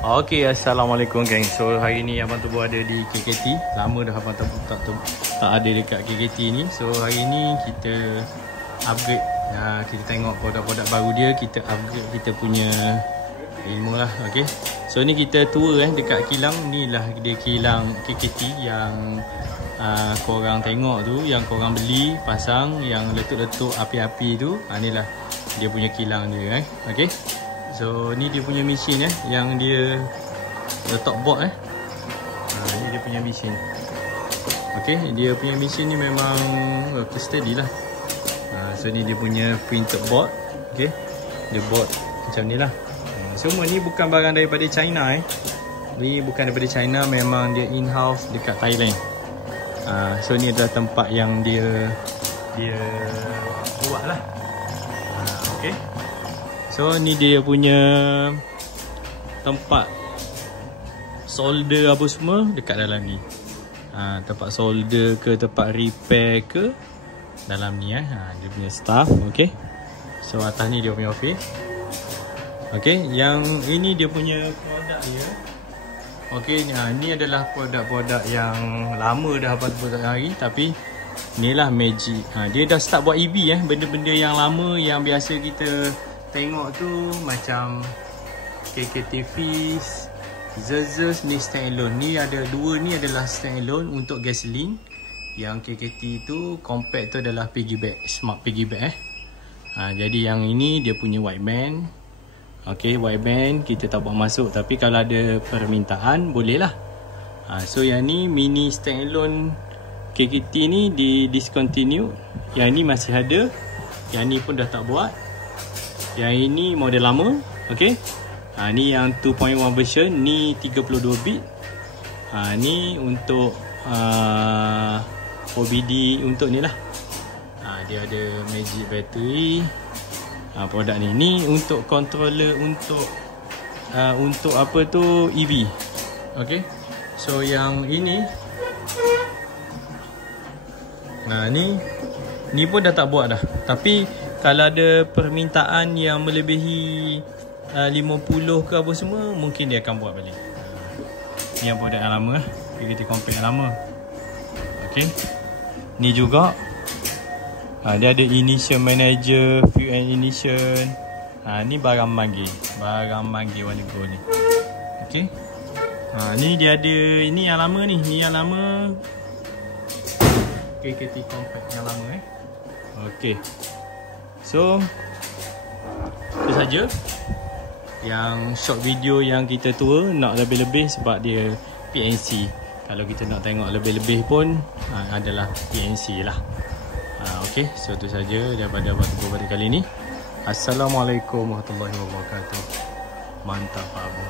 Okay, Assalamualaikum geng. So hari ni Abang Tubuh ada di KKT. Lama dah Abang Tubuh tak ada dekat KKT ni. So hari ni kita upgrade. Kita tengok produk-produk baru dia. Kita upgrade kita punya ilmu lah. Okay, so ni kita tour dekat kilang. Ni lah dia kilang KKT yang korang tengok tu, yang korang beli, pasang, yang letup-letup api-api tu. Ni lah dia punya kilang dia. Okay, so ni dia punya mesin yang dia top board ni dia punya mesin. Okey, dia punya mesin ni memang steady lah. So ni dia punya printed board. Okey, dia board macam ni lah. Semua ni bukan barang daripada China Ni bukan daripada China, memang dia in house dekat Thailand. So ni adalah tempat yang dia buat lah. Okey, so ni dia punya tempat solder apa semua dekat dalam ni. Tempat solder ke, tempat repair ke, dalam ni dia punya staff. Okey, so atas ni dia punya office. Okey, yang ini dia punya produk dia. Okey, ni adalah produk-produk yang lama dah abang buat hari, tapi ni lah magic. Dia dah start buat EV benda-benda yang lama yang biasa kita tengok tu macam KKT Fizz, Zezuz, ni standalone. Ni ada dua, ni adalah standalone untuk gasoline. Yang KKT tu compact tu adalah piggyback, smart piggyback jadi yang ini dia punya wideband. Okey, wideband kita tak buat masuk, tapi kalau ada permintaan boleh lah. So yang ni mini standalone KKT ni di discontinue. Yang ni masih ada. Yang ni pun dah tak buat. Yang ini model lama. Okey, ni yang 2.1 version. Ni 32 bit. Ni untuk OBD, untuk ni lah. Dia ada magic battery. Produk ni untuk controller, untuk apa tu, EV. Okey, so yang ini ni pun dah tak buat dah. Tapi kalau ada permintaan yang melebihi 50 ke apa semua, mungkin dia akan buat balik. Ni yang produk yang lama KKT compact yang lama. Okey, ni juga dia ada ignition manager, fuel and ignition. Ni barang manggil warna gold ni. Okey, ni dia ada, ini yang lama ni. Ni yang lama KKT compact yang lama Okey, so itu saja yang short video yang kita tour. Nak lebih-lebih sebab dia PNC. Kalau kita nak tengok lebih-lebih pun adalah PNC lah. Okey, so itu saja daripada Abang Tubuh pada kali ini. Assalamualaikum warahmatullahi wabarakatuh. Mantap Abu.